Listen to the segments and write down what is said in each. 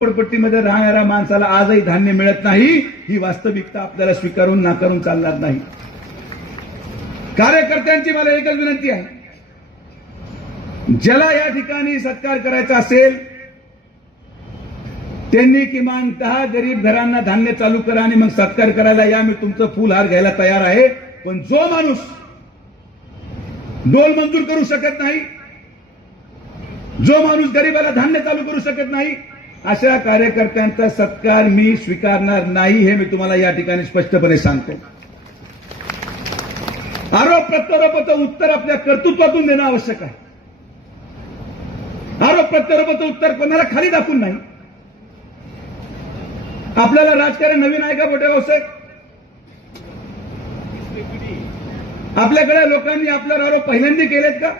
झोपडपट्टीमध्ये राहणाऱ्या माणसाला आजही धान्य मिळत नाही ही वास्तविकता आपल्याला स्वीकारून नाकारून चालणार नाही. कार्यकर्त्यांची मला एकच विनंती आहे. ज्याला या ठिकाणी सत्कार करायचा असेल त्यांनी किमान दहा गरीब घरांना धान्य चालू करा आणि मग सत्कार करायला या मी तुमचं फुलहार घ्यायला तयार आहे. पण जो माणूस डोल मंजूर करू शकत नाही जो माणूस गरीबाला धान्य चालू करू शकत नाही अशा कार्यकर्त्यांचा सत्कार मी स्वीकारणार नाही हे मी तुम्हाला या ठिकाणी स्पष्टपणे सांगतो. आरोप प्रत्यारोपाचं उत्तर आपल्या कर्तृत्वातून देणं आवश्यक आहे. आरोप प्रत्यारोपाचं उत्तर कोणाला खाली दाखवून नाही. आपल्याला राजकारण नवीन आहे का मोठे साहेब? आपल्याकडे लोकांनी आपल्यावर आरोप पहिल्यांदा केलेत का?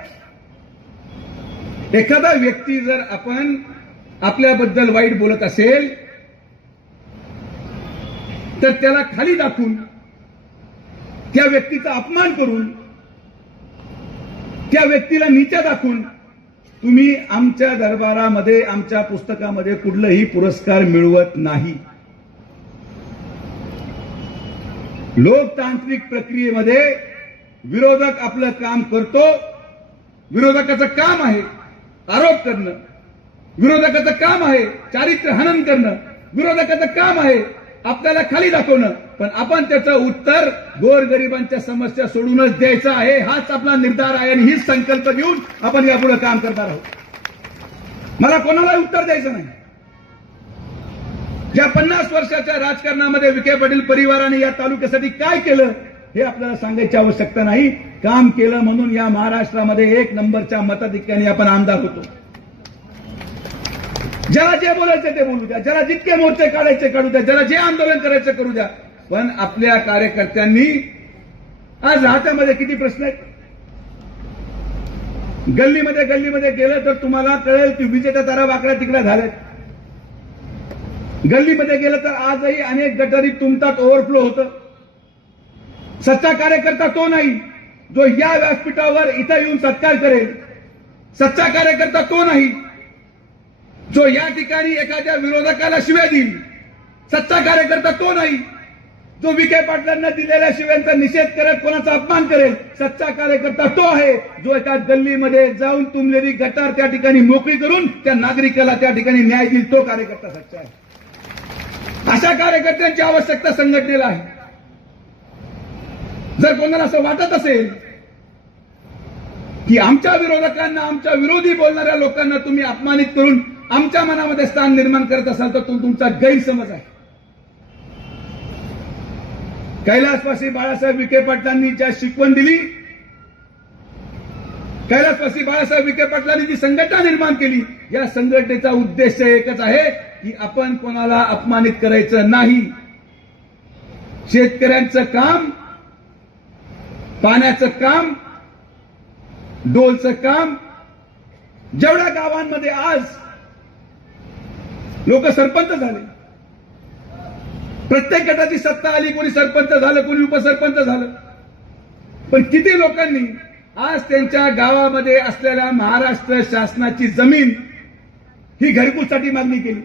एखादा व्यक्ती जर आपण आपल्याबद्दल वाईट बोलत असेल तर त्याला खाली दाखवून त्या व्यक्तीचा अपमान करून त्या व्यक्तीला नीचा दाखवून तुम्ही आमच्या दरबारामध्ये आमच्या पुस्तकामध्ये कुठलंही पुरस्कार मिळवत नाही. लोकतांत्रिक प्रक्रियेमध्ये विरोधक आपलं काम करतो विरोधकाचं काम आहे आरोप करणं. विरोधकाचं काम आहे चारित्र्य हनन करणं. विरोधकाचं काम आहे आपल्याला खाली दाखवणं. पण आपण त्याचं उत्तर गोरगरिबांच्या समस्या सोडूनच द्यायचं आहे हाच आपला निर्धार आहे आणि हीच संकल्प घेऊन आपण यापुढे काम करणार आहोत. मला कोणाला उत्तर द्यायचं नाही. या पन्नास वर्षाच्या राजकारणामध्ये विखे पाटील परिवाराने या तालुक्यासाठी काय केलं हे आपल्याला सांगायची आवश्यकता नाही. काम केलं म्हणून या महाराष्ट्रामध्ये एक नंबरच्या मताधिक्याने आपण आमदार होतो. ज्याला जे बोलायचं ते बोलू द्या. ज्याला जितके मोर्चे काढायचे काढू द्या. ज्याला जे आंदोलन करायचं करू द्या. पण आपल्या कार्यकर्त्यांनी आज राहत्यामध्ये किती प्रश्न आहेत? गल्लीमध्ये गल्लीमध्ये गेलं तर तुम्हाला कळेल की विजेच्या तारा वाकड्या तिकड्या झाल्यात गल्लीमध्ये गेलं तर आजही अनेक गटारी तुमतात ओव्हरफ्लो होतं. सच्चा कार्यकर्ता तो नाही जो या व्यासपीठावर इथं येऊन सत्कार करेल. सच्चा कार्यकर्ता तो नाही जो या ठिकाणी एखाद्या विरोधकाला शिव्या देईल सच्चा कार्यकर्ता तो नाही. जो विखे पाटलांना दिलेल्या शिव्यांचा निषेध करत कोणाचा अपमान करेल सच्चा कार्यकर्ता तो आहे जो एका गल्लीमध्ये जाऊन तुंबलेली गटार त्या ठिकाणी मोकळी करून त्या नागरिकाला त्या ठिकाणी न्याय देईल तो कार्यकर्ता सच्चा आहे. अशा कार्यकर्त्यांची आवश्यकता संघटनेला आहे. जर कोणाला असं वाटत असेल की आमच्या विरोधकांना आमच्या विरोधी बोलणाऱ्या लोकांना तुम्ही अपमानित करून आमच्या मनामध्ये स्थान निर्माण करत असाल तर तो तुमचा गैरसमज आहे. कैलासवासी बाळासाहेब विखे पाटलांनी ज्या शिकवण दिली कैलासवासी बाळासाहेब विखे पाटलांनी जी संघटना निर्माण केली या संघटनेचा उद्देश एकच आहे की आपण कोणाला अपमानित करायचं नाही. शेतकऱ्यांचं काम पाण्याचं काम डोलचं काम जेवढ्या गावांमध्ये आज लोक सरपंच झाले. प्रत्येक गटाची सत्ता आली कोणी सरपंच झालं कोणी उपसरपंच झालं. पण किती लोकांनी आज त्यांच्या गावामध्ये असलेल्या महाराष्ट्र शासनाची जमीन ही घरकुलसाठी मागणी केली.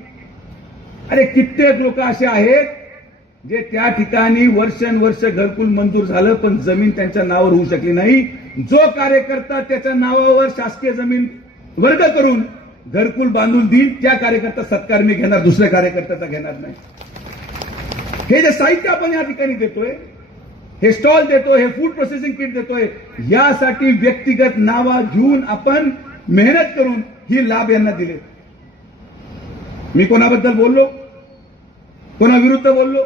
अरे कित्येक लोक असे आहेत जे त्या ठिकाणी वर्षानुवर्ष घरकुल मंजूर झालं पण जमीन त्यांच्या नावावर होऊ शकली नाही. जो कार्यकर्ता त्याच्या नावावर शासकीय जमीन वर्ग करून घरकुल बांधून देईल त्या कार्यकर्ता सत्कार मी घेणार दुसऱ्या कार्यकर्त्याचा घेणार नाही. हे जे साहित्य आपण या ठिकाणी देतोय हे स्टॉल देतोय हे फूड प्रोसेसिंग किट देतोय यासाठी व्यक्तिगत नावा घेऊन आपण मेहनत करून ही लाभ यांना दिले. मी कोणाबद्दल बोललो? कोणाविरुद्ध बोललो?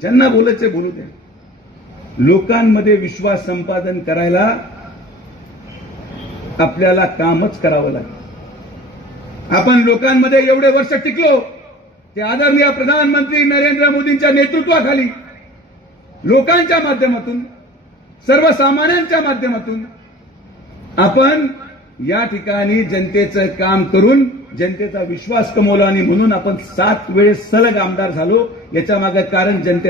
ज्यांना बोलायचे बोलू द्या. लोकांमध्ये विश्वास संपादन करायला आपल्याला कामच करावं लागतं. आपण लोकांमध्ये एवढे वर्ष टिकलो ते आदरणीय प्रधानमंत्री नरेंद्र मोदींच्या नेतृत्वाखाली लोकांच्या माध्यमातून सर्वसामान्यांच्या माध्यमातून आपण या ठिकाणी जनतेचं काम करून जनतेचा विश्वास कमवला आणि म्हणून आपण सात वेळेस सलग आमदार झालो याच्या मागे कारण जनते